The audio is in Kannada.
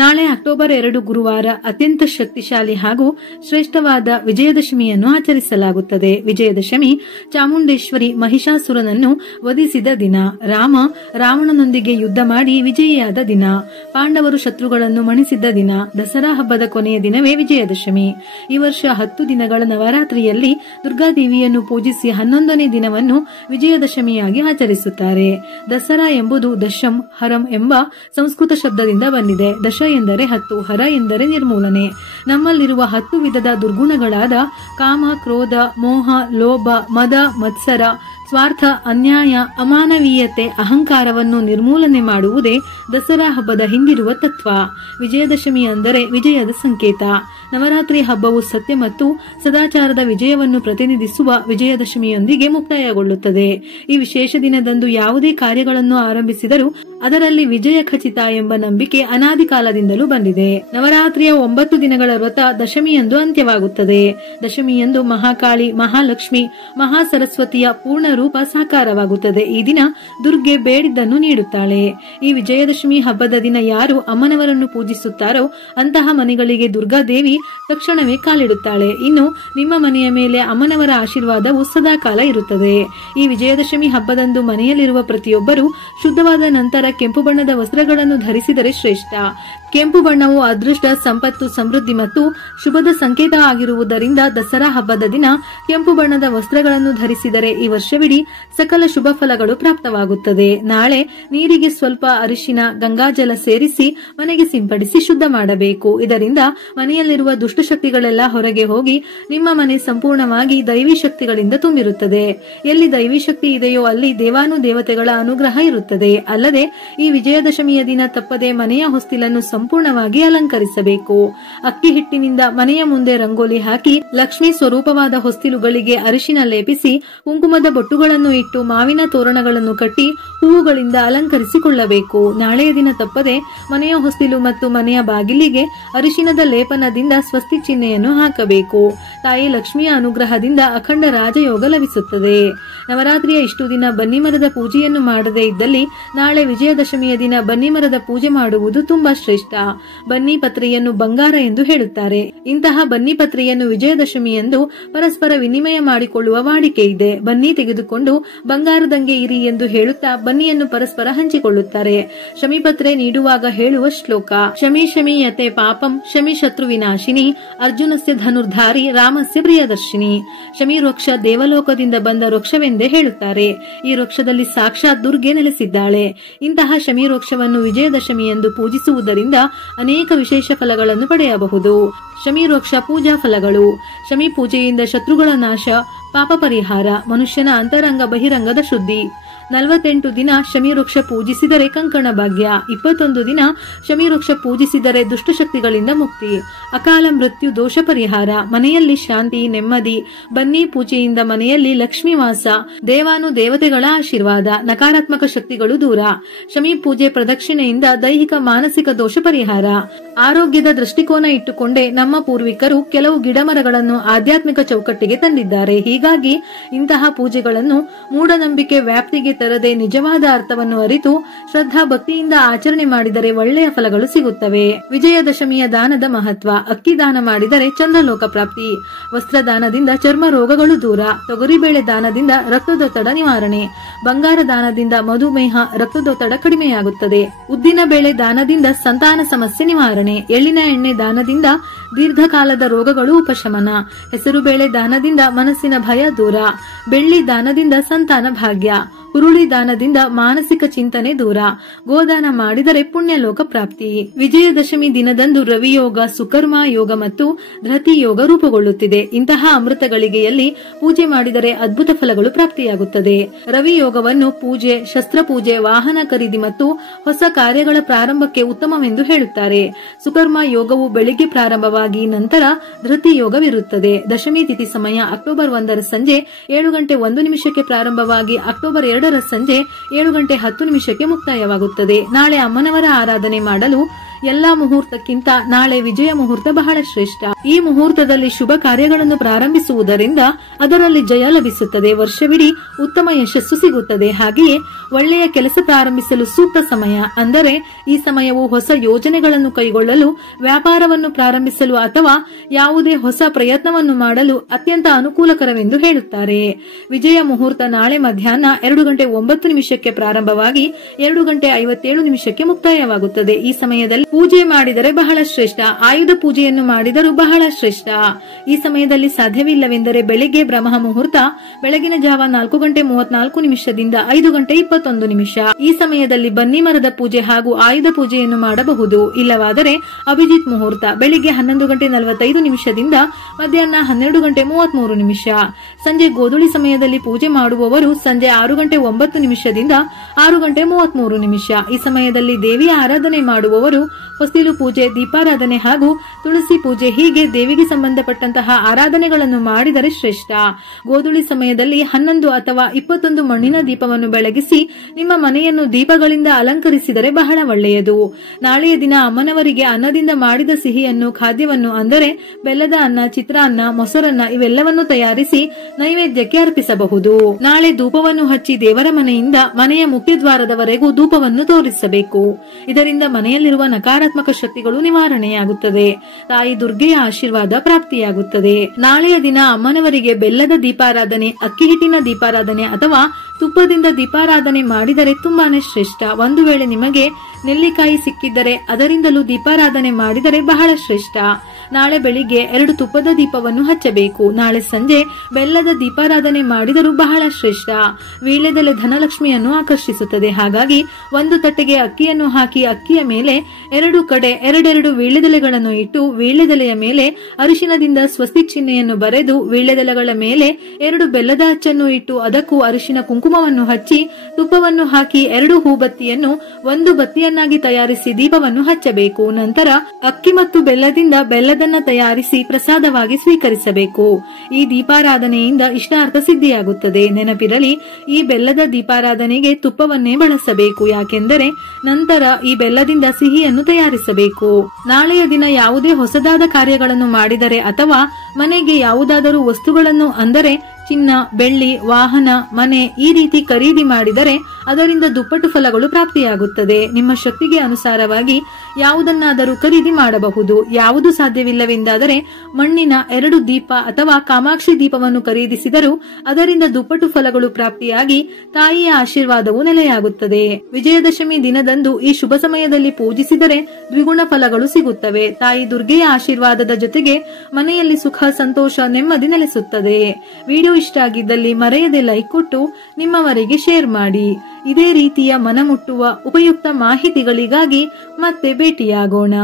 ನಾಳೆ ಅಕ್ಟೋಬರ್ 2 ಗುರುವಾರ ಅತ್ಯಂತ ಶಕ್ತಿಶಾಲಿ ಹಾಗೂ ಶ್ರೇಷ್ಠವಾದ ವಿಜಯದಶಮಿಯನ್ನು ಆಚರಿಸಲಾಗುತ್ತದೆ. ವಿಜಯದಶಮಿ ಚಾಮುಂಡೇಶ್ವರಿ ಮಹಿಷಾಸುರನನ್ನು ವಧಿಸಿದ ದಿನ. ರಾಮ ರಾವಣನೊಂದಿಗೆ ಯುದ್ಧ ಮಾಡಿ ವಿಜಯಿಯಾದ ದಿನ. ಪಾಂಡವರು ಶತ್ರುಗಳನ್ನು ಮಣಿಸಿದ್ದ ದಿನ. ದಸರಾ ಹಬ್ಬದ ಕೊನೆಯ ದಿನವೇ ವಿಜಯದಶಮಿ. ಈ ವರ್ಷ 10 ದಿನಗಳ ನವರಾತ್ರಿಯಲ್ಲಿ ದುರ್ಗಾದೇವಿಯನ್ನು ಪೂಜಿಸಿ 11ನೇ ದಿನವನ್ನು ವಿಜಯದಶಮಿಯಾಗಿ ಆಚರಿಸುತ್ತಾರೆ. ದಸರಾ ಎಂಬುದು ದಶಂ ಹರಂ ಎಂಬ ಸಂಸ್ಕೃತ ಶಬ್ದದಿಂದ ಬಂದಿದೆ. ದಶ ಎಂದರೆ 10, ಹರ ಎಂದರೆ ನಿರ್ಮೂಲನೆ. ನಮ್ಮಲ್ಲಿರುವ 10 ವಿಧದ ದುರ್ಗುಣಗಳಾದ ಕಾಮ, ಕ್ರೋಧ, ಮೋಹ, ಲೋಭ, ಮದ, ಮತ್ಸರ, ಸ್ವಾರ್ಥ, ಅನ್ಯಾಯ, ಅಮಾನವೀಯತೆ, ಅಹಂಕಾರವನ್ನು ನಿರ್ಮೂಲನೆ ಮಾಡುವುದೇ ದಸರಾ ಹಬ್ಬದ ಹಿಂದಿರುವ ತತ್ವ. ವಿಜಯದಶಮಿ ಅಂದರೆ ವಿಜಯದ ಸಂಕೇತ. ನವರಾತ್ರಿ ಹಬ್ಬವು ಸತ್ಯ ಮತ್ತು ಸದಾಚಾರದ ವಿಜಯವನ್ನು ಪ್ರತಿನಿಧಿಸುವ ವಿಜಯದಶಮಿಯೊಂದಿಗೆ ಮುಕ್ತಾಯಗೊಳ್ಳುತ್ತದೆ. ಈ ವಿಶೇಷ ದಿನದಂದು ಯಾವುದೇ ಕಾರ್ಯಗಳನ್ನು ಆರಂಭಿಸಿದರೂ ಅದರಲ್ಲಿ ವಿಜಯ ಖಚಿತ ಎಂಬ ನಂಬಿಕೆ ಅನಾದಿ ಕಾಲದಿಂದಲೂ ಬಂದಿದೆ. ನವರಾತ್ರಿಯ 9 ದಿನಗಳ ವ್ರತ ದಶಮಿಯಂದು ಅಂತ್ಯವಾಗುತ್ತದೆ. ದಶಮಿಯಂದು ಮಹಾಕಾಳಿ, ಮಹಾಲಕ್ಷ್ಮಿ, ಮಹಾಸರಸ್ವತಿಯ ಪೂರ್ಣ ರೂಪ ಸಾಕಾರವಾಗುತ್ತದೆ. ಈ ದಿನ ದುರ್ಗೆ ಬೇಡಿದ್ದನ್ನು ನೀಡುತ್ತಾಳೆ. ಈ ವಿಜಯದಶಮಿ ಹಬ್ಬದ ದಿನ ಯಾರು ಅಮ್ಮನವರನ್ನು ಪೂಜಿಸುತ್ತಾರೋ ಅಂತಹ ಮನೆಗಳಿಗೆ ದುರ್ಗಾದೇವಿ ತಕ್ಷಣವೇ ಕಾಲಿಡುತ್ತಾಳೆ. ಇನ್ನು ನಿಮ್ಮ ಮನೆಯ ಮೇಲೆ ಅಮ್ಮನವರ ಆಶೀರ್ವಾದವು ಸದಾ ಕಾಲ ಇರುತ್ತದೆ. ಈ ವಿಜಯದಶಮಿ ಹಬ್ಬದಂದು ಮನೆಯಲ್ಲಿರುವ ಪ್ರತಿಯೊಬ್ಬರು ಶುದ್ಧವಾದ ನಂತರ ಕೆಂಪು ಬಣ್ಣದ ವಸ್ತ್ರಗಳನ್ನು ಧರಿಸಿದರೆ ಶ್ರೇಷ್ಠ. ಕೆಂಪು ಬಣ್ಣವು ಅದೃಷ್ಟ, ಸಂಪತ್ತು, ಸಮೃದ್ಧಿ ಮತ್ತು ಶುಭದ ಸಂಕೇತ ಆಗಿರುವುದರಿಂದ ದಸರಾ ಹಬ್ಬದ ದಿನ ಕೆಂಪು ಬಣ್ಣದ ವಸ್ತ್ರಗಳನ್ನು ಧರಿಸಿದರೆ ಈ ವರ್ಷವಿಡೀ ಸಕಲ ಶುಭ ಫಲಗಳು ಪ್ರಾಪ್ತವಾಗುತ್ತದೆ. ನಾಳೆ ನೀರಿಗೆ ಸ್ವಲ್ಪ ಅರಿಶಿನ, ಗಂಗಾಜಲ ಸೇರಿಸಿ ಮನೆಗೆ ಸಿಂಪಡಿಸಿ ಶುದ್ಧ ಮಾಡಬೇಕು. ಇದರಿಂದ ಮನೆಯಲ್ಲಿರುವ ದುಷ್ಟಶಕ್ತಿಗಳೆಲ್ಲ ಹೊರಗೆ ಹೋಗಿ ನಿಮ್ಮ ಮನೆ ಸಂಪೂರ್ಣವಾಗಿ ದೈವಿ ಶಕ್ತಿಗಳಿಂದ ತುಂಬಿರುತ್ತದೆ. ಎಲ್ಲಿ ದೈವಿ ಶಕ್ತಿ ಇದೆಯೋ ಅಲ್ಲಿ ದೇವಾನುದೇವತೆಗಳ ಅನುಗ್ರಹ ಇರುತ್ತದೆ. ಅಲ್ಲದೆ ಈ ವಿಜಯದಶಮಿಯ ದಿನ ತಪ್ಪದೆ ಮನೆಯ ಹೊಸ್ತಿಲನ್ನು ಸಂಪೂರ್ಣವಾಗಿ ಅಲಂಕರಿಸಬೇಕು. ಅಕ್ಕಿ ಹಿಟ್ಟಿನಿಂದ ಮನೆಯ ಮುಂದೆ ರಂಗೋಲಿ ಹಾಕಿ ಲಕ್ಷ್ಮೀ ಸ್ವರೂಪವಾದ ಹೊಸ್ತಿಲುಗಳಿಗೆ ಅರಿಶಿನ ಲೇಪಿಸಿ ಕುಂಕುಮದ ಬೊಟ್ಟುಗಳನ್ನು ಇಟ್ಟು ಮಾವಿನ ತೋರಣಗಳನ್ನು ಕಟ್ಟಿ ಹೂವುಗಳಿಂದ ಅಲಂಕರಿಸಿಕೊಳ್ಳಬೇಕು. ನಾಳೆಯ ದಿನ ತಪ್ಪದೆ ಮನೆಯ ಹೊಸ್ತಿಲು ಮತ್ತು ಮನೆಯ ಬಾಗಿಲಿಗೆ ಅರಿಶಿನದ ಲೇಪನದಿಂದ ಸ್ವಸ್ತಿ ಚಿಹ್ನೆಯನ್ನು ಹಾಕಬೇಕು. ತಾಯಿ ಲಕ್ಷ್ಮಿಯ ಅನುಗ್ರಹದಿಂದ ಅಖಂಡ ರಾಜಯೋಗ ಲಭಿಸುತ್ತದೆ. ನವರಾತ್ರಿಯ ಇಷ್ಟು ದಿನ ಬನ್ನಿಮರದ ಪೂಜೆಯನ್ನು ಮಾಡದೇ ಇದ್ದಲ್ಲಿ ನಾಳೆ ವಿಜಯದಶಮಿಯ ದಿನ ಬನ್ನಿಮರದ ಪೂಜೆ ಮಾಡುವುದು ತುಂಬಾ ಶ್ರೇಷ್ಠ. ಬನ್ನಿ ಪತ್ರೆಯನ್ನು ಬಂಗಾರ ಎಂದು ಹೇಳುತ್ತಾರೆ. ಇಂತಹ ಬನ್ನಿ ಪತ್ರೆಯನ್ನು ವಿಜಯದಶಮಿಯಂದು ಪರಸ್ಪರ ವಿನಿಮಯ ಮಾಡಿಕೊಳ್ಳುವ ವಾಡಿಕೆ ಇದೆ. ಬನ್ನಿ ತೆಗೆದುಕೊಂಡು ಬಂಗಾರದಂಗೆ ಇರಿ ಎಂದು ಹೇಳುತ್ತಾ ಬನ್ನಿಯನ್ನು ಪರಸ್ಪರ ಹಂಚಿಕೊಳ್ಳುತ್ತಾರೆ. ಶಮಿಪತ್ರೆ ನೀಡುವಾಗ ಹೇಳುವ ಶ್ಲೋಕ: ಶಮಿ ಶಮೀಯತೆ ಪಾಪಂ ಶಮಿ ಶತ್ರು ವಿನಾಶಿನಿ ಅರ್ಜುನಸ್ಯ ಧನುರ್ಧಾರಿ ರಾಮಸ್ಯ ಪ್ರಿಯದರ್ಶಿನಿ. ಶಮಿ ವೃಕ್ಷ ದೇವಲೋಕದಿಂದ ಬಂದ ವೃಕ್ಷವೆಂದೇ ಹೇಳುತ್ತಾರೆ. ಈ ವೃಕ್ಷದಲ್ಲಿ ಸಾಕ್ಷಾತ್ ದುರ್ಗೆ ನೆಲೆಸಿದ್ದಾಳೆ. ಇಂತಹ ಶಮಿ ವೃಕ್ಷವನ್ನು ವಿಜಯದಶಮಿಯಂದು ಪೂಜಿಸುವುದರಿಂದ ಅನೇಕ ವಿಶೇಷ ಫಲಗಳನ್ನು ಪಡೆಯಬಹುದು. ಶಮಿ ವೃಕ್ಷ ಪೂಜಾ ಫಲಗಳು: ಶಮಿ ಪೂಜೆಯಿಂದ ಶತ್ರುಗಳ ನಾಶ, ಪಾಪ ಪರಿಹಾರ, ಮನುಷ್ಯನ ಅಂತರಂಗ ಬಹಿರಂಗದ ಶುದ್ಧಿ. 48 ದಿನ ಶಮಿ ವೃಕ್ಷ ಪೂಜಿಸಿದರೆ ಕಂಕಣ ಭಾಗ್ಯ. 21 ದಿನ ಶಮಿ ವೃಕ್ಷ ಪೂಜಿಸಿದರೆ ದುಷ್ಟಶಕ್ತಿಗಳಿಂದ ಮುಕ್ತಿ. ಅಕಾಲ ಮೃತ್ಯು ದೋಷ ಪರಿಹಾರ, ಮನೆಯಲ್ಲಿ ಶಾಂತಿ, ನೆಮ್ಮದಿ. ಬನ್ನಿ ಪೂಜೆಯಿಂದ ಮನೆಯಲ್ಲಿ ಲಕ್ಷ್ಮೀ ವಾಸ, ದೇವಾನು ದೇವತೆಗಳ ಆಶೀರ್ವಾದ, ನಕಾರಾತ್ಮಕ ಶಕ್ತಿಗಳು ದೂರ. ಶಮಿ ಪೂಜೆ ಪ್ರದಕ್ಷಿಣೆಯಿಂದ ದೈಹಿಕ ಮಾನಸಿಕ ದೋಷ ಪರಿಹಾರ. ಆರೋಗ್ಯದ ದೃಷ್ಟಿಕೋನ ಇಟ್ಟುಕೊಂಡೇ ನಮ್ಮ ಪೂರ್ವಿಕರು ಕೆಲವು ಗಿಡಮರಗಳನ್ನು ಆಧ್ಯಾತ್ಮಿಕ ಚೌಕಟ್ಟಿಗೆ ತಂದಿದ್ದಾರೆ. ಹೀಗಾಗಿ ಇಂತಹ ಪೂಜೆಗಳನ್ನು ಮೂಢನಂಬಿಕೆ ವ್ಯಾಪ್ತಿಗೆ ತರದೆ ನಿಜವಾದ ಅರ್ಥವನ್ನು ಅರಿತು ಶ್ರದ್ಧಾ ಭಕ್ತಿಯಿಂದ ಆಚರಣೆ ಮಾಡಿದರೆ ಒಳ್ಳೆಯ ಫಲಗಳು ಸಿಗುತ್ತವೆ. ವಿಜಯದಶಮಿಯ ದಾನದ ಮಹತ್ವ: ಅಕ್ಕಿ ದಾನ ಮಾಡಿದರೆ ಚಂದ್ರಲೋಕ ಪ್ರಾಪ್ತಿ. ವಸ್ತ್ರದಾನದಿಂದ ಚರ್ಮ ರೋಗಗಳು ದೂರ. ತೊಗರಿಬೇಳೆ ದಾನದಿಂದ ರಕ್ತದೊತ್ತಡ ನಿವಾರಣೆ. ಬಂಗಾರ ದಾನದಿಂದ ಮಧುಮೇಹ, ರಕ್ತದೊತ್ತಡ ಕಡಿಮೆಯಾಗುತ್ತದೆ. ಉದ್ದಿನ ಬೇಳೆ ದಾನದಿಂದ ಸಂತಾನ ಸಮಸ್ಯೆ ನಿವಾರಣೆ. ಎಳ್ಳಿನ ಎಣ್ಣೆ ದಾನದಿಂದ ದೀರ್ಘಕಾಲದ ರೋಗಗಳು ಉಪಶಮನ. ಹೆಸರುಬೇಳೆ ದಾನದಿಂದ ಮನಸ್ಸಿನ ಭಯ ದೂರ. ಬೆಳ್ಳಿ ದಾನದಿಂದ ಸಂತಾನ ಭಾಗ್ಯ. ಹುರುಳಿ ದಾನದಿಂದ ಮಾನಸಿಕ ಚಿಂತನೆ ದೂರ. ಗೋದಾನ ಮಾಡಿದರೆ ಪುಣ್ಯ ಲೋಕ ಪ್ರಾಪ್ತಿ. ವಿಜಯದಶಮಿ ದಿನದಂದು ರವಿಯೋಗ, ಸುಕರ್ಮ ಯೋಗ ಮತ್ತು ಧೃತಿ ಯೋಗ ರೂಪುಗೊಳ್ಳುತ್ತಿದೆ. ಇಂತಹ ಅಮೃತ ಗಳಿಗೆಯಲ್ಲಿ ಪೂಜೆ ಮಾಡಿದರೆ ಅದ್ಭುತ ಫಲಗಳು ಪ್ರಾಪ್ತಿಯಾಗುತ್ತದೆ. ರವಿ ಯೋಗವನ್ನು ಪೂಜೆ, ಶಸ್ತ್ರಪೂಜೆ, ವಾಹನ ಖರೀದಿ ಮತ್ತು ಹೊಸ ಕಾರ್ಯಗಳ ಪ್ರಾರಂಭಕ್ಕೆ ಉತ್ತಮವೆಂದು ಹೇಳುತ್ತಾರೆ. ಸುಕರ್ಮ ಯೋಗವು ಬೆಳಿಗ್ಗೆ ಪ್ರಾರಂಭವಾಗಿ ನಂತರ ಧೃತಿ ಯೋಗವಿರುತ್ತದೆ. ದಶಮಿ ತಿಥಿ ಸಮಯ ಅಕ್ಟೋಬರ್ 1 ಸಂಜೆ 7:01 ಪ್ರಾರಂಭವಾಗಿ ಅಕ್ಟೋಬರ್ 2 ಸಂಜೆ 7:10 ಮುಕ್ತಾಯವಾಗುತ್ತದೆ. ನಾಳೆ ಅಮ್ಮನವರ ಆರಾಧನೆ ಮಾಡಲು ಎಲ್ಲಾ ಮುಹೂರ್ತಕ್ಕಿಂತ ನಾಳೆ ವಿಜಯ ಮುಹೂರ್ತ ಬಹಳ ಶ್ರೇಷ್ಠ. ಈ ಮುಹೂರ್ತದಲ್ಲಿ ಶುಭ ಕಾರ್ಯಗಳನ್ನು ಪ್ರಾರಂಭಿಸುವುದರಿಂದ ಅದರಲ್ಲಿ ಜಯ ಲಭಿಸುತ್ತದೆ. ವರ್ಷವಿಡೀ ಉತ್ತಮ ಯಶಸ್ಸು ಸಿಗುತ್ತದೆ. ಹಾಗೆಯೇ ಒಳ್ಳೆಯ ಕೆಲಸ ಪ್ರಾರಂಭಿಸಲು ಸೂಕ್ತ ಸಮಯ. ಅಂದರೆ ಈ ಸಮಯವು ಹೊಸ ಯೋಜನೆಗಳನ್ನು ಕೈಗೊಳ್ಳಲು, ವ್ಯಾಪಾರವನ್ನು ಪ್ರಾರಂಭಿಸಲು ಅಥವಾ ಯಾವುದೇ ಹೊಸ ಪ್ರಯತ್ನವನ್ನು ಮಾಡಲು ಅತ್ಯಂತ ಅನುಕೂಲಕರವೆಂದು ಹೇಳುತ್ತಾರೆ. ವಿಜಯ ಮುಹೂರ್ತ ನಾಳೆ ಮಧ್ಯಾಹ್ನ 2:09 ಪ್ರಾರಂಭವಾಗಿ 2:57 ಮುಕ್ತಾಯವಾಗುತ್ತದೆ. ಈ ಸಮಯದಲ್ಲಿ ಪೂಜೆ ಮಾಡಿದರೆ ಬಹಳ ಶ್ರೇಷ್ಠ. ಆಯುಧ ಪೂಜೆಯನ್ನು ಮಾಡಿದರೂ ಬಹಳ ಶ್ರೇಷ್ಠ. ಈ ಸಮಯದಲ್ಲಿ ಸಾಧ್ಯವಿಲ್ಲವೆಂದರೆ ಬೆಳಿಗ್ಗೆ ಬ್ರಹ್ಮ ಮುಹೂರ್ತ ಬೆಳಗಿನ ಜಾವ 4:34 5:21. ಈ ಸಮಯದಲ್ಲಿ ಬನ್ನಿ ಮರದ ಪೂಜೆ ಹಾಗೂ ಆಯುಧ ಪೂಜೆಯನ್ನು ಮಾಡಬಹುದು. ಇಲ್ಲವಾದರೆ ಅಭಿಜಿತ್ ಮುಹೂರ್ತ ಬೆಳಿಗ್ಗೆ 11:45 ಮಧ್ಯಾಹ್ನ 12:33. ಸಂಜೆ ಗೋಧೂಳಿ ಸಮಯದಲ್ಲಿ ಪೂಜೆ ಮಾಡುವವರು ಸಂಜೆ 6:09 6:33. ಈ ಸಮಯದಲ್ಲಿ ದೇವಿಯ ಆರಾಧನೆ ಮಾಡುವವರು ಹೊಸ್ತಿಲು ಪೂಜೆ, ದೀಪಾರಾಧನೆ ಹಾಗೂ ತುಳಸಿ ಪೂಜೆ ಹೀಗೆ ದೇವಿಗೆ ಸಂಬಂಧಪಟ್ಟಂತಹ ಆರಾಧನೆಗಳನ್ನು ಮಾಡಿದರೆ ಶ್ರೇಷ್ಠ. ಗೋಧೂಳಿ ಸಮಯದಲ್ಲಿ 11 ಅಥವಾ 21 ಮಣ್ಣಿನ ದೀಪವನ್ನು ಬೆಳಗಿಸಿ ನಿಮ್ಮ ಮನೆಯನ್ನು ದೀಪಗಳಿಂದ ಅಲಂಕರಿಸಿದರೆ ಬಹಳ ಒಳ್ಳೆಯದು. ನಾಳೆಯ ದಿನ ಅಮ್ಮನವರಿಗೆ ಅನ್ನದಿಂದ ಮಾಡಿದ ಸಿಹಿಯನ್ನು, ಖಾದ್ಯವನ್ನು ಅಂದರೆ ಬೆಲ್ಲದ ಅನ್ನ, ಚಿತ್ರಾನ್ನ, ಮೊಸರನ್ನ ಇವೆಲ್ಲವನ್ನು ತಯಾರಿಸಿ ನೈವೇದ್ಯಕ್ಕೆ ಅರ್ಪಿಸಬಹುದು. ನಾಳೆ ಧೂಪವನ್ನು ಹಚ್ಚಿ ದೇವರ ಮನೆಯಿಂದ ಮನೆಯ ಮುಖ್ಯ ದ್ವಾರದವರೆಗೂ ಧೂಪವನ್ನು ತೋರಿಸಬೇಕು. ಇದರಿಂದ ಮನೆಯಲ್ಲಿರುವ ನಕಾರಾತ್ಮಕ ಶಕ್ತಿಗಳು ನಿವಾರಣೆಯಾಗುತ್ತದೆ. ತಾಯಿ ದುರ್ಗೆಯ ಆಶೀರ್ವಾದ ಪ್ರಾಪ್ತಿಯಾಗುತ್ತದೆ. ನಾಳೆಯ ದಿನ ಅಮ್ಮನವರಿಗೆ ಬೆಲ್ಲದ ದೀಪಾರಾಧನೆ, ಅಕ್ಕಿ ಹಿಟ್ಟಿನ ದೀಪಾರಾಧನೆ ಅಥವಾ ತುಪ್ಪದಿಂದ ದೀಪಾರಾಧನೆ ಮಾಡಿದರೆ ತುಂಬಾನೇ ಶ್ರೇಷ್ಠ. ಒಂದು ವೇಳೆ ನಿಮಗೆ ನೆಲ್ಲಿಕಾಯಿ ಸಿಕ್ಕಿದ್ದರೆ ಅದರಿಂದಲೂ ದೀಪಾರಾಧನೆ ಮಾಡಿದರೆ ಬಹಳ ಶ್ರೇಷ್ಠ. ನಾಳೆ ಬೆಳಿಗ್ಗೆ 2 ತುಪ್ಪದ ದೀಪವನ್ನು ಹಚ್ಚಬೇಕು. ನಾಳೆ ಸಂಜೆ ಬೆಲ್ಲದ ದೀಪಾರಾಧನೆ ಮಾಡಿದರೂ ಬಹಳ ಶ್ರೇಷ್ಠ. ವೀಳ್ಯದೆಲೆ ಧನಲಕ್ಷ್ಮಿಯನ್ನು ಆಕರ್ಷಿಸುತ್ತದೆ. ಹಾಗಾಗಿ ಒಂದು ತಟ್ಟೆಗೆ ಅಕ್ಕಿಯನ್ನು ಹಾಕಿ ಅಕ್ಕಿಯ ಮೇಲೆ 2 ಕಡೆ 2 ವೀಳ್ಯದೆಲೆಗಳನ್ನು ಇಟ್ಟು ವೀಳ್ಯದೆಲೆಯ ಮೇಲೆ ಅರಿಶಿನದಿಂದ ಸ್ವಸ್ತಿಕ್ ಚಿಹ್ನೆಯನ್ನು ಬರೆದು ವೀಳ್ಯದೆಲೆಗಳ ಮೇಲೆ 2 ಬೆಲ್ಲದ ಅಚ್ಚನ್ನು ಇಟ್ಟು ಅದಕ್ಕೂ ಅರಿಶಿನ ಕುಂಕುಮವನ್ನು ಹಚ್ಚಿ ತುಪ್ಪವನ್ನು ಹಾಕಿ 2 ಹೂಬತ್ತಿಯನ್ನು 1 ಬತ್ತಿಯನ್ನಾಗಿ ತಯಾರಿಸಿ ದೀಪವನ್ನು ಹಚ್ಚಬೇಕು. ನಂತರ ಅಕ್ಕಿ ಮತ್ತು ಬೆಲ್ಲದಿಂದ ಬೆಲ್ಲದನ್ನ ತಯಾರಿಸಿ ಪ್ರಸಾದವಾಗಿ ಸ್ವೀಕರಿಸಬೇಕು. ಈ ದೀಪಾರಾಧನೆಯಿಂದ ಇಷ್ಟಾರ್ಥ ಸಿದ್ಧಿಯಾಗುತ್ತದೆ. ನೆನಪಿರಲಿ, ಈ ಬೆಲ್ಲದ ದೀಪಾರಾಧನೆಗೆ ತುಪ್ಪವನ್ನೇ ಬಳಸಬೇಕು. ಯಾಕೆಂದರೆ ನಂತರ ಈ ಬೆಲ್ಲದಿಂದ ಸಿಹಿಯನ್ನು ತಯಾರಿಸಬೇಕು. ನಾಳೆಯ ದಿನ ಯಾವುದೇ ಹೊಸದಾದ ಕಾರ್ಯಗಳನ್ನು ಮಾಡಿದರೆ ಅಥವಾ ಮನೆಗೆ ಯಾವುದಾದರೂ ವಸ್ತುಗಳನ್ನು ಅಂದರೆ ಚಿನ್ನ, ಬೆಳ್ಳಿ, ವಾಹನ, ಮನೆ ಈ ರೀತಿ ಖರೀದಿ ಮಾಡಿದರೆ ಅದರಿಂದ ದುಪ್ಪಟ್ಟು ಫಲಗಳು ಪ್ರಾಪ್ತಿಯಾಗುತ್ತದೆ. ನಿಮ್ಮ ಶಕ್ತಿಗೆ ಅನುಸಾರವಾಗಿ ಯಾವುದನ್ನಾದರೂ ಖರೀದಿ ಮಾಡಬಹುದು. ಯಾವುದು ಸಾಧ್ಯವಿಲ್ಲವೆಂದಾದರೆ ಮಣ್ಣಿನ 2 ದೀಪ ಅಥವಾ ಕಾಮಾಕ್ಷಿ ದೀಪವನ್ನು ಖರೀದಿಸಿದರೂ ಅದರಿಂದ ದುಪ್ಪಟ್ಟು ಫಲಗಳು ಪ್ರಾಪ್ತಿಯಾಗಿ ತಾಯಿಯ ಆಶೀರ್ವಾದವು ನೆಲೆಯಾಗುತ್ತದೆ. ವಿಜಯದಶಮಿ ದಿನದಂದು ಈ ಶುಭ ಸಮಯದಲ್ಲಿ ಪೂಜಿಸಿದರೆ ದ್ವಿಗುಣ ಫಲಗಳು ಸಿಗುತ್ತವೆ. ತಾಯಿ ದುರ್ಗೆಯ ಆಶೀರ್ವಾದದ ಜೊತೆಗೆ ಮನೆಯಲ್ಲಿ ಸುಖ, ಸಂತೋಷ, ನೆಮ್ಮದಿ ನೆಲೆಸುತ್ತದೆ. ವಿಡಿಯೋ ಇಷ್ಟ ಆಗಿದ್ದಲ್ಲಿ ಮರೆಯದೆ ಲೈಕ್ ಕೊಟ್ಟು ನಿಮ್ಮವರಿಗೆ ಶೇರ್ ಮಾಡಿ. ಇದೇ ರೀತಿಯ ಮನಮುಟ್ಟುವ ಉಪಯುಕ್ತ ಮಾಹಿತಿಗಳಿಗಾಗಿ ಮತ್ತೆ ಭೇಟಿಯಾಗೋಣ.